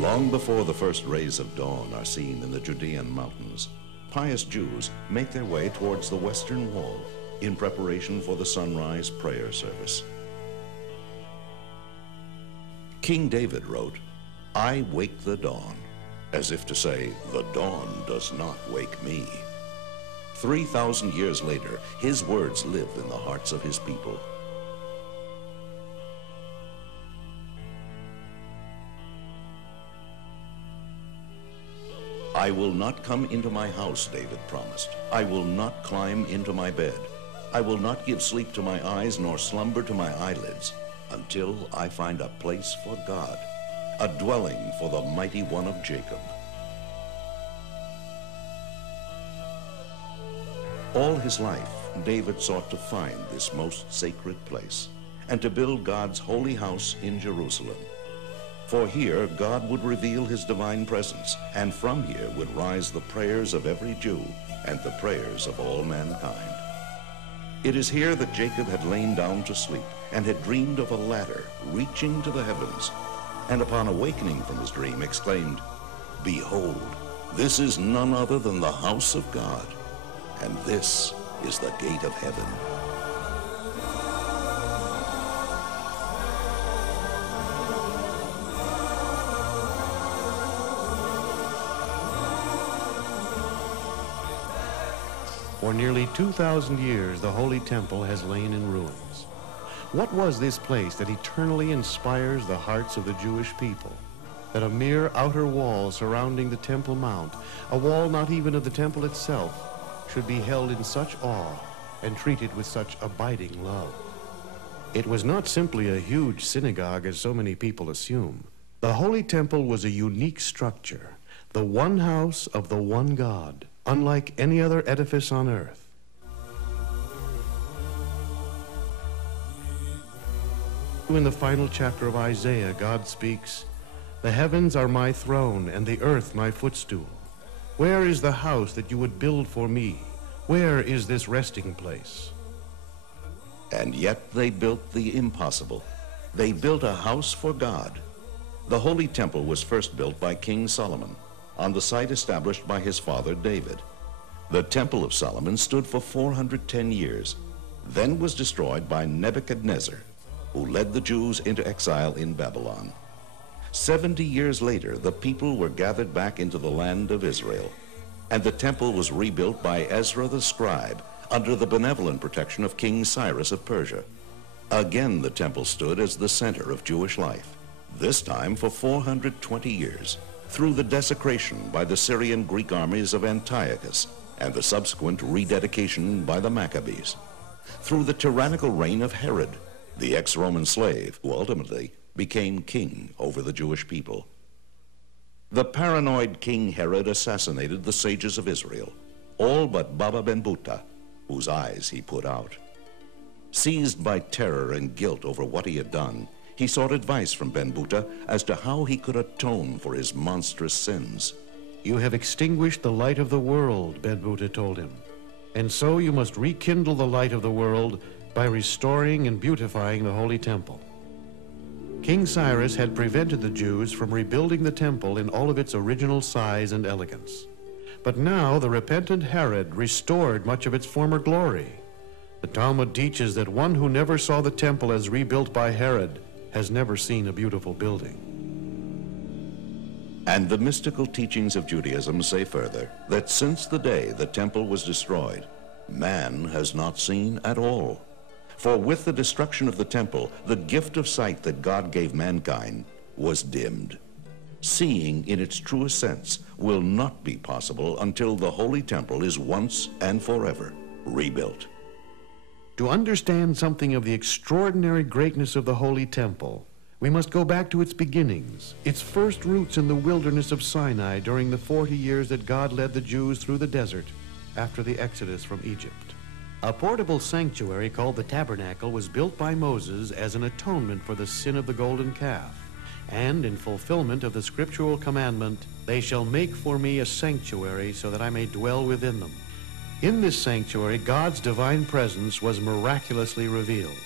Long before the first rays of dawn are seen in the Judean mountains, pious Jews make their way towards the Western Wall in preparation for the sunrise prayer service. King David wrote, "I wake the dawn," as if to say, the dawn does not wake me. 3,000 years later, his words live in the hearts of his people. "I will not come into my house," David promised. "I will not climb into my bed. I will not give sleep to my eyes nor slumber to my eyelids until I find a place for God, a dwelling for the mighty one of Jacob." All his life, David sought to find this most sacred place and to build God's holy house in Jerusalem. For here, God would reveal his divine presence, and from here would rise the prayers of every Jew and the prayers of all mankind. It is here that Jacob had lain down to sleep and had dreamed of a ladder reaching to the heavens, and upon awakening from his dream exclaimed, "Behold, this is none other than the house of God, and this is the gate of heaven." For nearly 2,000 years, the Holy Temple has lain in ruins. What was this place that eternally inspires the hearts of the Jewish people? That a mere outer wall surrounding the Temple Mount, a wall not even of the temple itself, should be held in such awe and treated with such abiding love? It was not simply a huge synagogue as so many people assume. The Holy Temple was a unique structure, the one house of the one God, unlike any other edifice on earth. In the final chapter of Isaiah, God speaks, "The heavens are my throne, and the earth my footstool. Where is the house that you would build for me? Where is this resting place?" And yet they built the impossible. They built a house for God. The Holy Temple was first built by King Solomon on the site established by his father David. The Temple of Solomon stood for 410 years, then was destroyed by Nebuchadnezzar, who led the Jews into exile in Babylon. 70 years later, the people were gathered back into the land of Israel, and the temple was rebuilt by Ezra the scribe under the benevolent protection of King Cyrus of Persia. Again, the temple stood as the center of Jewish life, this time for 420 years, through the desecration by the Syrian Greek armies of Antiochus and the subsequent rededication by the Maccabees, through the tyrannical reign of Herod, the ex-Roman slave who ultimately became king over the Jewish people. The paranoid King Herod assassinated the sages of Israel, all but Baba ben Buta, whose eyes he put out. Seized by terror and guilt over what he had done, he sought advice from Ben Buta as to how he could atone for his monstrous sins. "You have extinguished the light of the world," Ben Buta told him, "and so you must rekindle the light of the world by restoring and beautifying the Holy Temple." King Cyrus had prevented the Jews from rebuilding the temple in all of its original size and elegance. But now the repentant Herod restored much of its former glory. The Talmud teaches that one who never saw the temple as rebuilt by Herod has never seen a beautiful building. And the mystical teachings of Judaism say further that since the day the temple was destroyed, man has not seen at all. For with the destruction of the temple, the gift of sight that God gave mankind was dimmed. Seeing in its truest sense will not be possible until the Holy Temple is once and forever rebuilt. To understand something of the extraordinary greatness of the Holy Temple, we must go back to its beginnings, its first roots in the wilderness of Sinai during the 40 years that God led the Jews through the desert after the Exodus from Egypt. A portable sanctuary called the Tabernacle was built by Moses as an atonement for the sin of the golden calf, and in fulfillment of the scriptural commandment, "They shall make for me a sanctuary so that I may dwell within them." In this sanctuary, God's divine presence was miraculously revealed.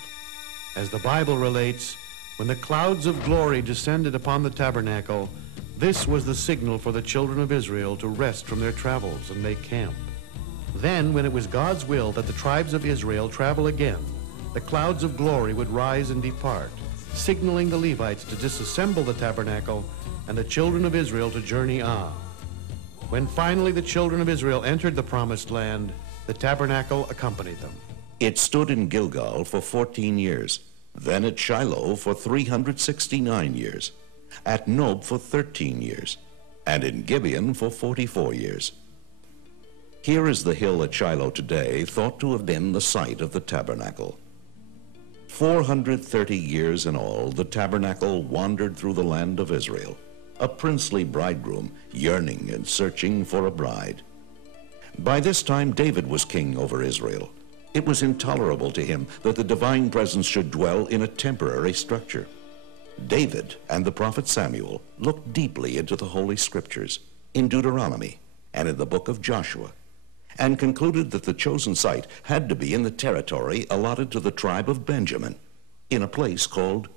As the Bible relates, when the clouds of glory descended upon the tabernacle, This was the signal for the children of Israel to rest from their travels and make camp. Then, when it was God's will that the tribes of Israel travel again, the clouds of glory would rise and depart, signaling the Levites to disassemble the tabernacle and the children of Israel to journey on. When finally the children of Israel entered the promised land, the tabernacle accompanied them. It stood in Gilgal for 14 years, then at Shiloh for 369 years, at Nob for 13 years, and in Gibeon for 44 years. Here is the hill at Shiloh today, thought to have been the site of the tabernacle. 430 years in all, the tabernacle wandered through the land of Israel, a princely bridegroom yearning and searching for a bride. By this time, David was king over Israel. It was intolerable to him that the divine presence should dwell in a temporary structure. David and the prophet Samuel looked deeply into the Holy Scriptures, in Deuteronomy and in the book of Joshua, and concluded that the chosen site had to be in the territory allotted to the tribe of Benjamin, in a place called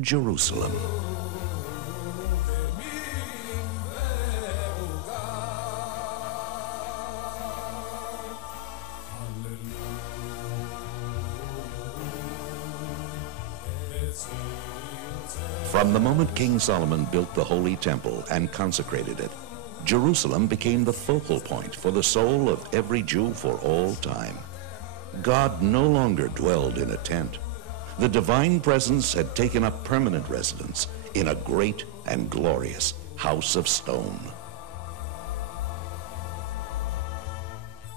Jerusalem. From the moment King Solomon built the Holy Temple and consecrated it, Jerusalem became the focal point for the soul of every Jew for all time. God no longer dwelled in a tent. The divine presence had taken up permanent residence in a great and glorious house of stone.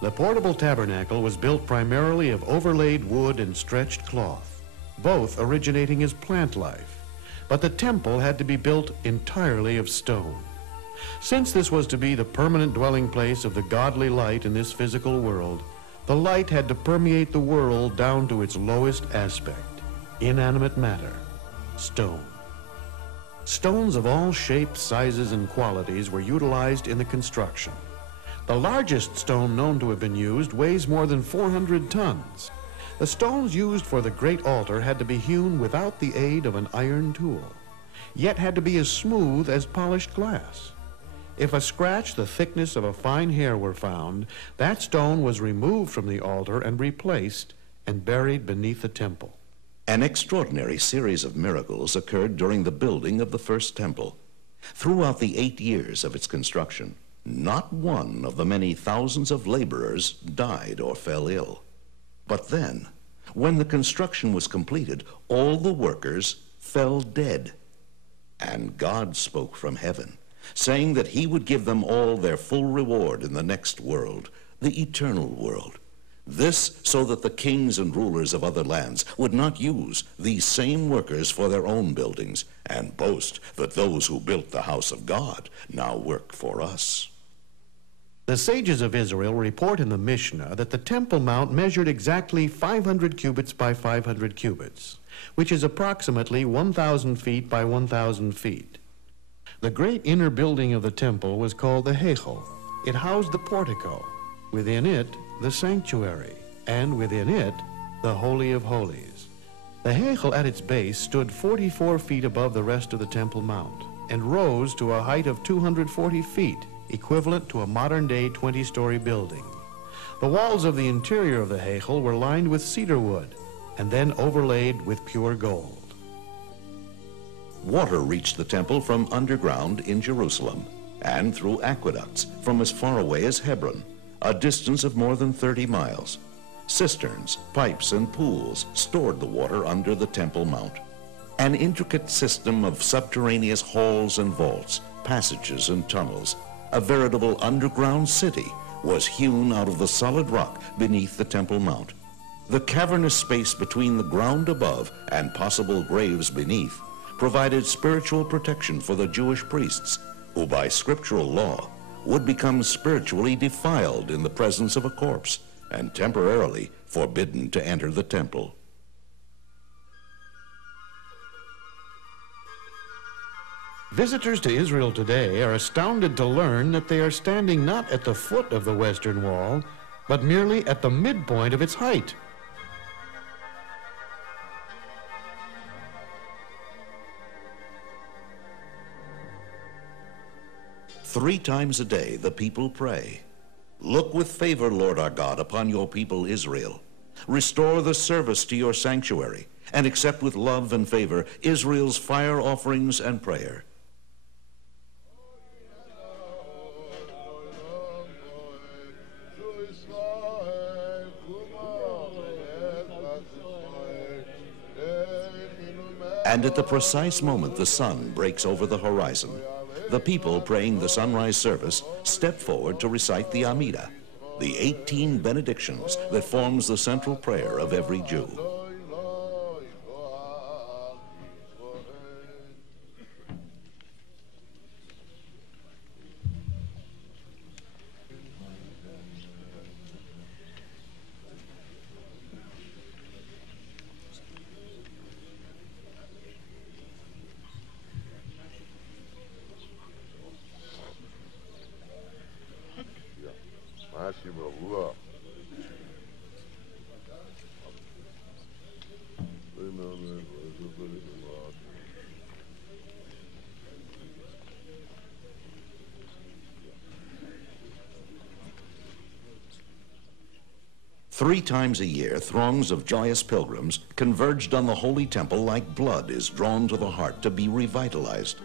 The portable tabernacle was built primarily of overlaid wood and stretched cloth, both originating as plant life. But the temple had to be built entirely of stone. Since this was to be the permanent dwelling place of the godly light in this physical world, the light had to permeate the world down to its lowest aspect, inanimate matter, stone. Stones of all shapes, sizes, and qualities were utilized in the construction. The largest stone known to have been used weighs more than 400 tons. The stones used for the great altar had to be hewn without the aid of an iron tool, yet had to be as smooth as polished glass. If a scratch the thickness of a fine hair were found, that stone was removed from the altar and replaced and buried beneath the temple. An extraordinary series of miracles occurred during the building of the first temple. Throughout the 8 years of its construction, not one of the many thousands of laborers died or fell ill. But then, when the construction was completed, all the workers fell dead. And God spoke from heaven, saying that he would give them all their full reward in the next world, the eternal world. This so that the kings and rulers of other lands would not use these same workers for their own buildings and boast that those who built the house of God now work for us. The sages of Israel report in the Mishnah that the Temple Mount measured exactly 500 cubits by 500 cubits, which is approximately 1,000 feet by 1,000 feet. The great inner building of the temple was called the Heinkel. It housed the portico, within it the sanctuary, and within it the Holy of Holies. The Heinkel at its base stood 44 feet above the rest of the Temple Mount and rose to a height of 240 feet, equivalent to a modern-day 20-story building. The walls of the interior of the Heinkel were lined with cedar wood and then overlaid with pure gold. Water reached the temple from underground in Jerusalem and through aqueducts from as far away as Hebron, a distance of more than 30 miles. Cisterns, pipes, and pools stored the water under the Temple Mount. An intricate system of subterraneous halls and vaults, passages and tunnels, a veritable underground city, was hewn out of the solid rock beneath the Temple Mount. The cavernous space between the ground above and possible graves beneath provided spiritual protection for the Jewish priests, who by scriptural law would become spiritually defiled in the presence of a corpse and temporarily forbidden to enter the temple. Visitors to Israel today are astounded to learn that they are standing not at the foot of the Western Wall, but merely at the midpoint of its height. 3 times a day the people pray. Look with favor, Lord our God, upon your people Israel. Restore the service to your sanctuary, and accept with love and favor Israel's fire offerings and prayer. And at the precise moment the sun breaks over the horizon, the people praying the sunrise service step forward to recite the Amida, the 18 benedictions that forms the central prayer of every Jew. Three times a year, throngs of joyous pilgrims converged on the Holy Temple like blood is drawn to the heart to be revitalized.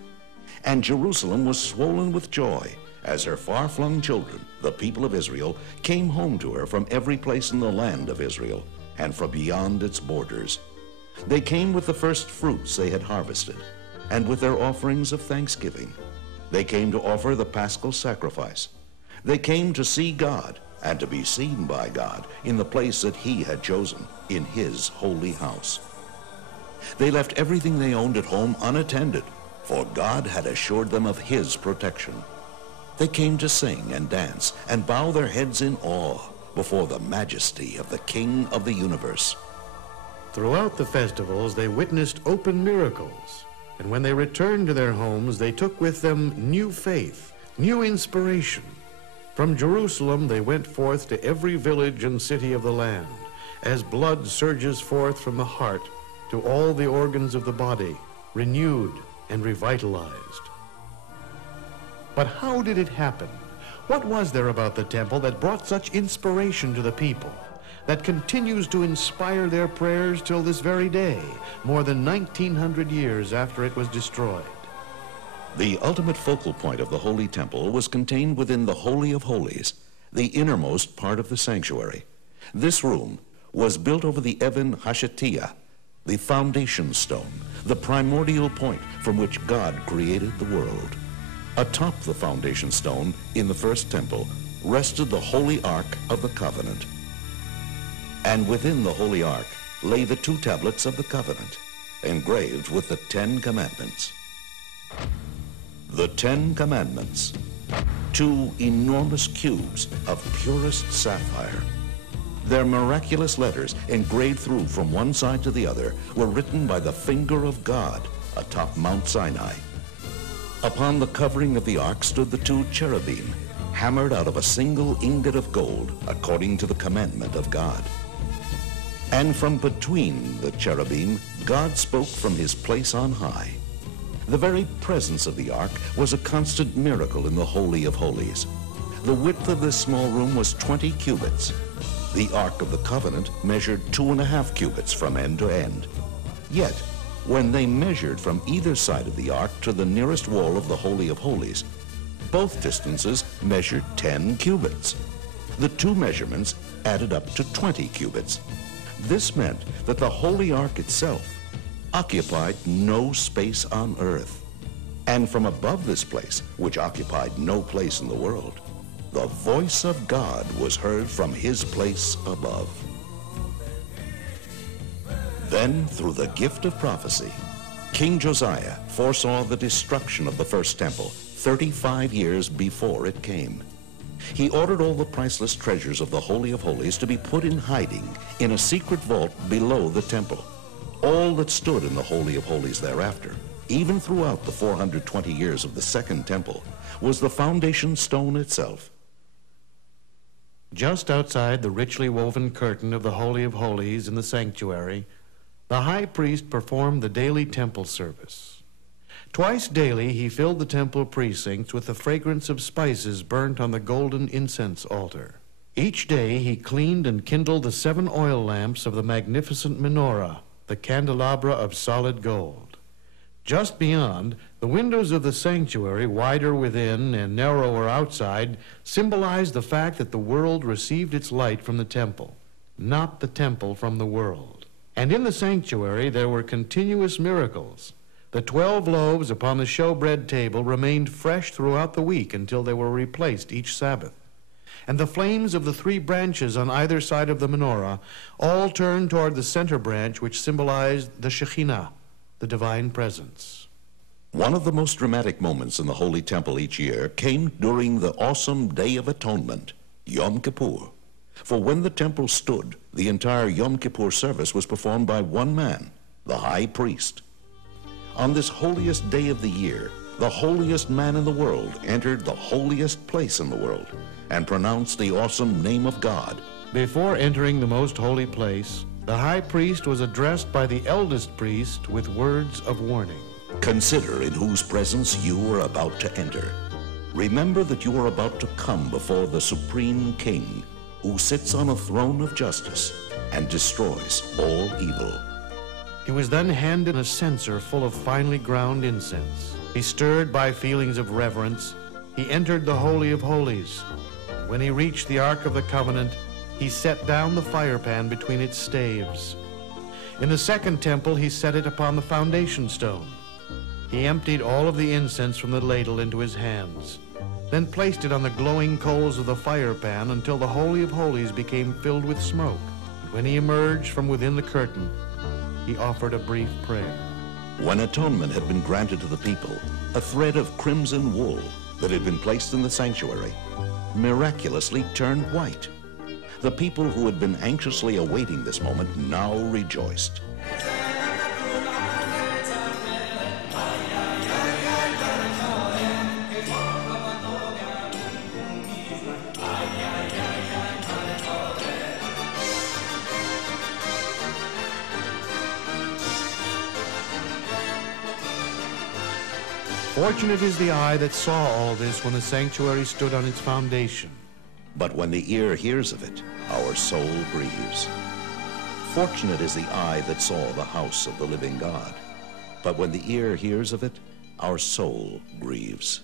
And Jerusalem was swollen with joy as her far-flung children, the people of Israel, came home to her from every place in the land of Israel and from beyond its borders. They came with the first fruits they had harvested and with their offerings of thanksgiving. They came to offer the paschal sacrifice. They came to see God and to be seen by God in the place that he had chosen, in his holy house. They left everything they owned at home unattended, for God had assured them of his protection. They came to sing and dance and bow their heads in awe before the majesty of the King of the universe. Throughout the festivals, they witnessed open miracles, and when they returned to their homes, they took with them new faith, new inspiration. From Jerusalem, they went forth to every village and city of the land, as blood surges forth from the heart to all the organs of the body, renewed and revitalized. But how did it happen? What was there about the temple that brought such inspiration to the people, that continues to inspire their prayers till this very day, more than 1900 years after it was destroyed? The ultimate focal point of the Holy Temple was contained within the Holy of Holies, the innermost part of the sanctuary. This room was built over the Even Hashatiyah, the foundation stone, the primordial point from which God created the world. Atop the foundation stone in the first temple rested the Holy Ark of the Covenant. And within the Holy Ark lay the 2 tablets of the Covenant, engraved with the 10 Commandments. The 10 Commandments, 2 enormous cubes of purest sapphire. Their miraculous letters, engraved through from one side to the other, were written by the finger of God atop Mount Sinai. Upon the covering of the ark stood the 2 cherubim, hammered out of a single ingot of gold, according to the commandment of God. And from between the cherubim, God spoke from his place on high. The very presence of the ark was a constant miracle in the Holy of Holies. The width of this small room was 20 cubits. The Ark of the Covenant measured 2.5 cubits from end to end. Yet, when they measured from either side of the ark to the nearest wall of the Holy of Holies, both distances measured 10 cubits. The 2 measurements added up to 20 cubits. This meant that the Holy Ark itself occupied no space on earth. And from above this place, which occupied no place in the world, the voice of God was heard from his place above. Then, through the gift of prophecy, King Josiah foresaw the destruction of the first temple 35 years before it came. He ordered all the priceless treasures of the Holy of Holies to be put in hiding in a secret vault below the temple. All that stood in the Holy of Holies thereafter, even throughout the 420 years of the Second Temple, was the foundation stone itself. Just outside the richly woven curtain of the Holy of Holies in the sanctuary, the high priest performed the daily temple service. Twice daily he filled the temple precincts with the fragrance of spices burnt on the golden incense altar. Each day he cleaned and kindled the 7 oil lamps of the magnificent menorah, the candelabra of solid gold. Just beyond, the windows of the sanctuary, wider within and narrower outside, symbolized the fact that the world received its light from the temple, not the temple from the world. And in the sanctuary there were continuous miracles. The 12 loaves upon the showbread table remained fresh throughout the week until they were replaced each Sabbath. And the flames of the 3 branches on either side of the menorah all turned toward the center branch, which symbolized the Shekhinah, the divine presence. One of the most dramatic moments in the Holy Temple each year came during the awesome Day of Atonement, Yom Kippur. For when the temple stood, the entire Yom Kippur service was performed by one man, the high priest. On this holiest day of the year, the holiest man in the world entered the holiest place in the world and pronounced the awesome name of God. Before entering the most holy place, the high priest was addressed by the eldest priest with words of warning. Consider in whose presence you are about to enter. Remember that you are about to come before the Supreme King, who sits on a throne of justice and destroys all evil. He was then handed a censer full of finely ground incense. He, stirred by feelings of reverence, he entered the Holy of Holies. When he reached the Ark of the Covenant, he set down the firepan between its staves. In the second temple, he set it upon the foundation stone. He emptied all of the incense from the ladle into his hands, then placed it on the glowing coals of the firepan until the Holy of Holies became filled with smoke. And when he emerged from within the curtain, he offered a brief prayer. When atonement had been granted to the people, a thread of crimson wool that had been placed in the sanctuary miraculously turned white. The people who had been anxiously awaiting this moment now rejoiced. Fortunate is the eye that saw all this when the sanctuary stood on its foundation. But when the ear hears of it, our soul grieves. Fortunate is the eye that saw the house of the living God. But when the ear hears of it, our soul grieves.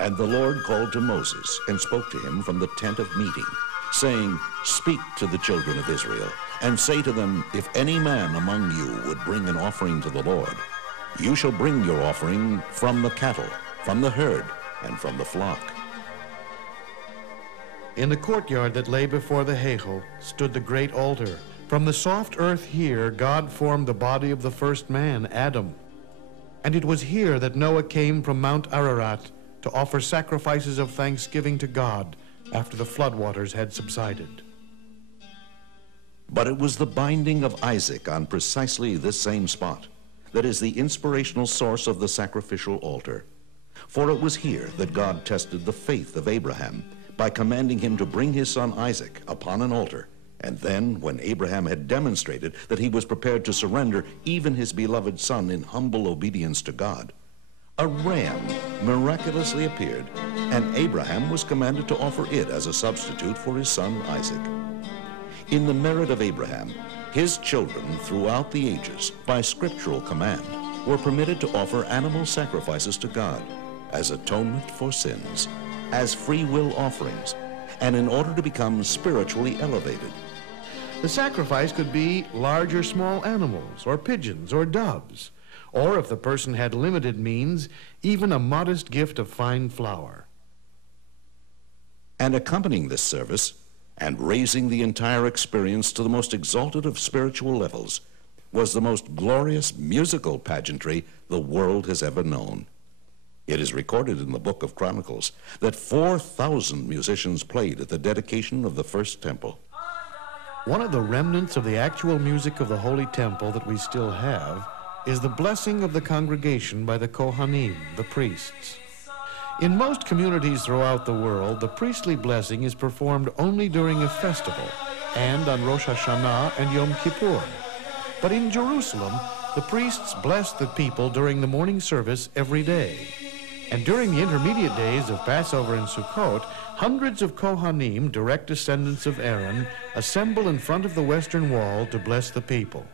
And the Lord called to Moses and spoke to him from the tent of meeting, saying, "Speak to the children of Israel, and say to them, if any man among you would bring an offering to the Lord, you shall bring your offering from the cattle, from the herd, and from the flock." In the courtyard that lay before the Heinkel stood the great altar. From the soft earth here, God formed the body of the first man, Adam. And it was here that Noah came from Mount Ararat to offer sacrifices of thanksgiving to God after the floodwaters had subsided. But it was the binding of Isaac on precisely this same spot that is the inspirational source of the sacrificial altar. For it was here that God tested the faith of Abraham by commanding him to bring his son Isaac upon an altar. And then, when Abraham had demonstrated that he was prepared to surrender even his beloved son in humble obedience to God, a ram miraculously appeared, and Abraham was commanded to offer it as a substitute for his son Isaac. In the merit of Abraham, his children throughout the ages, by scriptural command, were permitted to offer animal sacrifices to God as atonement for sins, as free will offerings, and in order to become spiritually elevated. The sacrifice could be large or small animals, or pigeons, or doves, or if the person had limited means, even a modest gift of fine flour. And accompanying this service, and raising the entire experience to the most exalted of spiritual levels, was the most glorious musical pageantry the world has ever known. It is recorded in the book of Chronicles that 4,000 musicians played at the dedication of the first temple. One of the remnants of the actual music of the Holy Temple that we still have is the blessing of the congregation by the Kohanim, the priests. In most communities throughout the world, the priestly blessing is performed only during a festival and on Rosh Hashanah and Yom Kippur. But in Jerusalem, The priests blessed the people during the morning service every day. And during the intermediate days of Passover and Sukkot, hundreds of Kohanim, direct descendants of Aaron, assemble in front of the western wall to bless the people.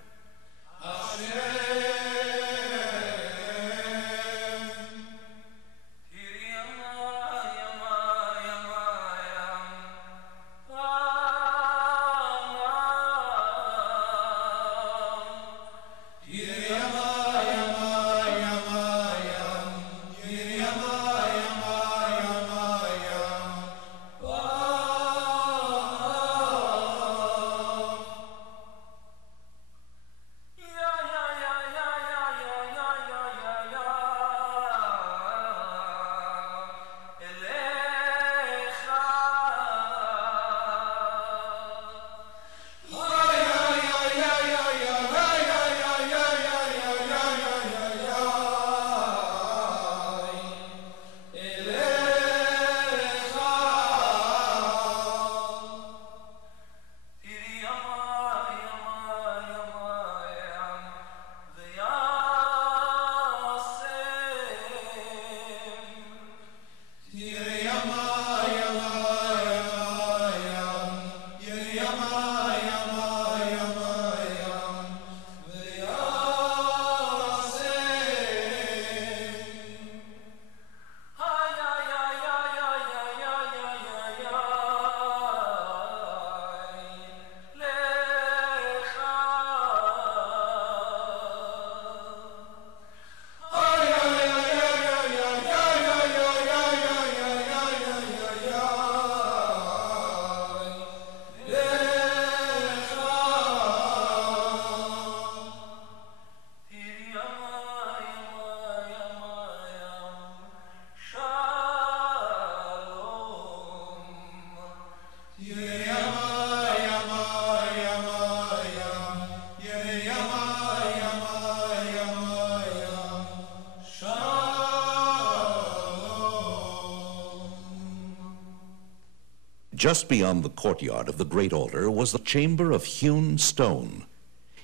Just beyond the courtyard of the great altar was the chamber of hewn stone.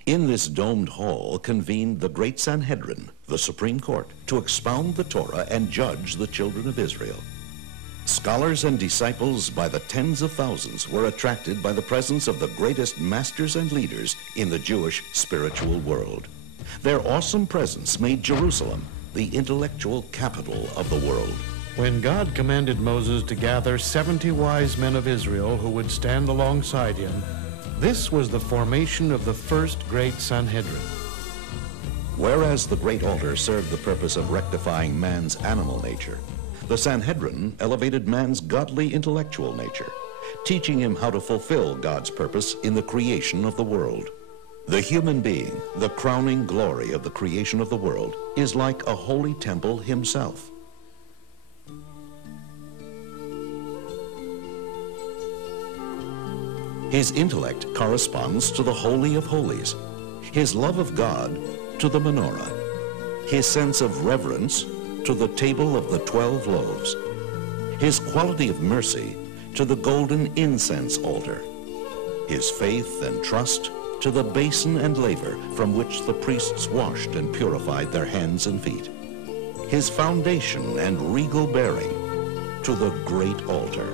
In this domed hall convened the Great Sanhedrin, the Supreme Court, to expound the Torah and judge the children of Israel. Scholars and disciples by the tens of thousands were attracted by the presence of the greatest masters and leaders in the Jewish spiritual world. Their awesome presence made Jerusalem the intellectual capital of the world. When God commanded Moses to gather 70 wise men of Israel who would stand alongside him, this was the formation of the first Great Sanhedrin. Whereas the great altar served the purpose of rectifying man's animal nature, the Sanhedrin elevated man's godly intellectual nature, teaching him how to fulfill God's purpose in the creation of the world. The human being, the crowning glory of the creation of the world, is like a holy temple himself. His intellect corresponds to the Holy of Holies, his love of God to the menorah, his sense of reverence to the table of the 12 loaves, his quality of mercy to the golden incense altar, his faith and trust to the basin and laver from which the priests washed and purified their hands and feet, his foundation and regal bearing to the great altar.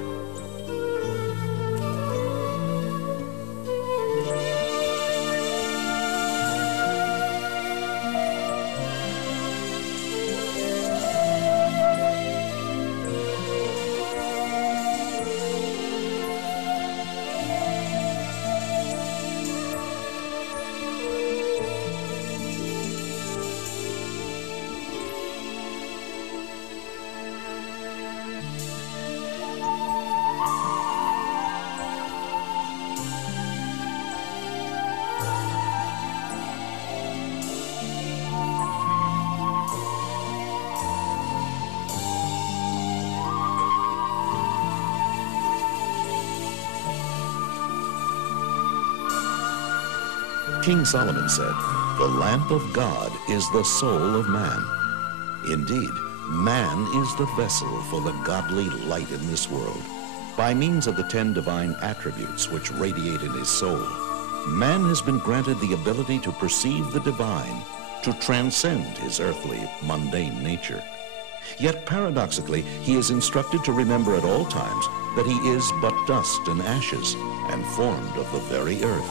King Solomon said, "The lamp of God is the soul of man." Indeed, man is the vessel for the godly light in this world. By means of the 10 divine attributes which radiate in his soul, man has been granted the ability to perceive the divine to transcend his earthly, mundane nature. Yet paradoxically, he is instructed to remember at all times that he is but dust and ashes and formed of the very earth.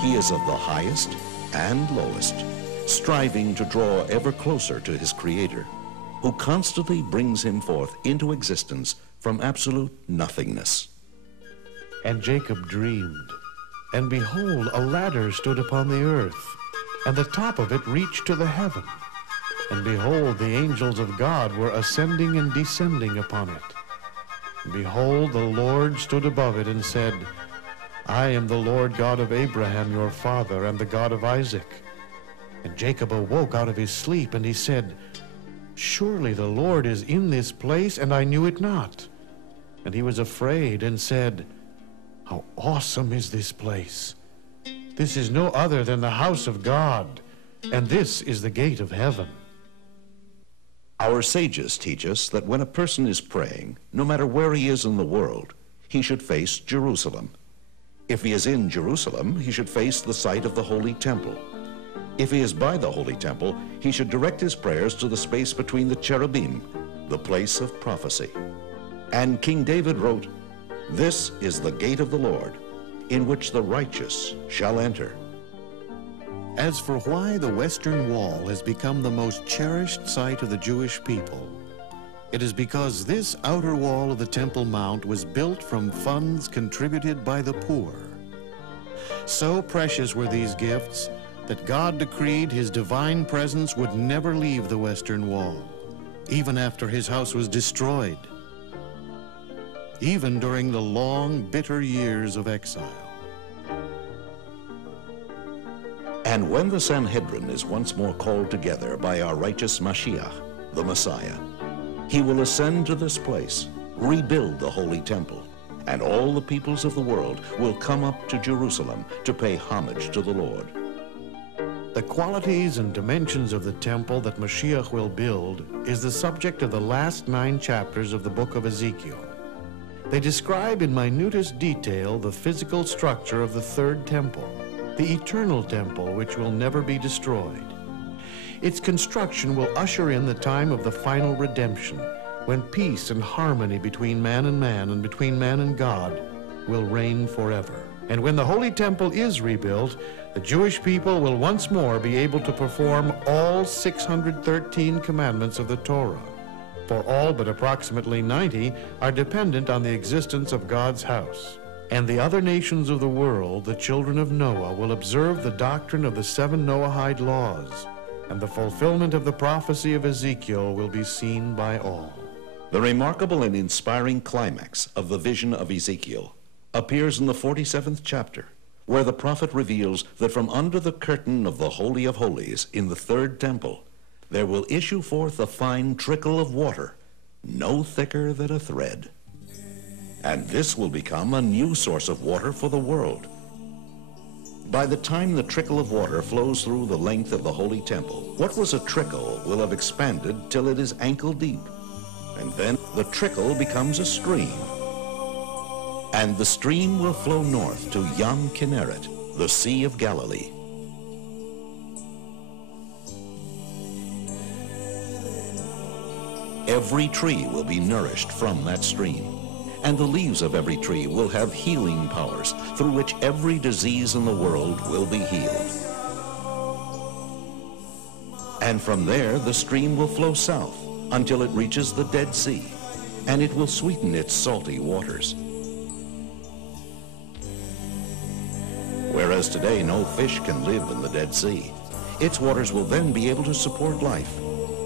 He is of the highest and lowest, striving to draw ever closer to his Creator, who constantly brings him forth into existence from absolute nothingness. And Jacob dreamed, and behold, a ladder stood upon the earth, and the top of it reached to the heaven. And behold, the angels of God were ascending and descending upon it. And behold, the Lord stood above it and said, I am the Lord God of Abraham your father, and the God of Isaac. And Jacob awoke out of his sleep, and he said, Surely the Lord is in this place, and I knew it not. And he was afraid and said, How awesome is this place! This is no other than the house of God, and this is the gate of heaven. Our sages teach us that when a person is praying, no matter where he is in the world, he should face Jerusalem. If he is in Jerusalem, he should face the site of the Holy Temple. If he is by the Holy Temple, he should direct his prayers to the space between the cherubim, the place of prophecy. And King David wrote, This is the gate of the Lord, in which the righteous shall enter. As for why the Western Wall has become the most cherished site of the Jewish people, it is because this outer wall of the Temple Mount was built from funds contributed by the poor. So precious were these gifts that God decreed his divine presence would never leave the Western Wall, even after his house was destroyed, even during the long, bitter years of exile. And when the Sanhedrin is once more called together by our righteous Mashiach, the Messiah, he will ascend to this place, rebuild the Holy Temple, and all the peoples of the world will come up to Jerusalem to pay homage to the Lord. The qualities and dimensions of the temple that Mashiach will build is the subject of the last 9 chapters of the book of Ezekiel. They describe in minutest detail the physical structure of the third temple, the eternal temple which will never be destroyed. Its construction will usher in the time of the final redemption, when peace and harmony between man and between man and God will reign forever. And when the Holy Temple is rebuilt, the Jewish people will once more be able to perform all 613 commandments of the Torah, for all but approximately 90 are dependent on the existence of God's house. And the other nations of the world, the children of Noah, will observe the doctrine of the 7 Noahide laws, and the fulfillment of the prophecy of Ezekiel will be seen by all. The remarkable and inspiring climax of the vision of Ezekiel appears in the 47th chapter, where the prophet reveals that from under the curtain of the Holy of Holies in the third temple, there will issue forth a fine trickle of water, no thicker than a thread. And this will become a new source of water for the world. By the time the trickle of water flows through the length of the Holy Temple, what was a trickle will have expanded till it is ankle deep. And then the trickle becomes a stream. And the stream will flow north to Yam Kinneret, the Sea of Galilee. Every tree will be nourished from that stream, and the leaves of every tree will have healing powers through which every disease in the world will be healed. And from there, the stream will flow south until it reaches the Dead Sea, and it will sweeten its salty waters. Whereas today no fish can live in the Dead Sea, its waters will then be able to support life,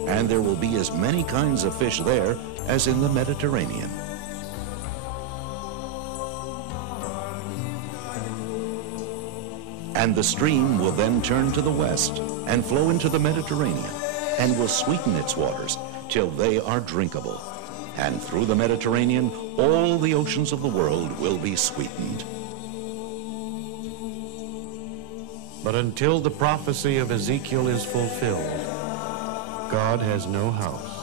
and there will be as many kinds of fish there as in the Mediterranean. And the stream will then turn to the west and flow into the Mediterranean, and will sweeten its waters till they are drinkable. And through the Mediterranean, all the oceans of the world will be sweetened. But until the prophecy of Ezekiel is fulfilled, God has no house.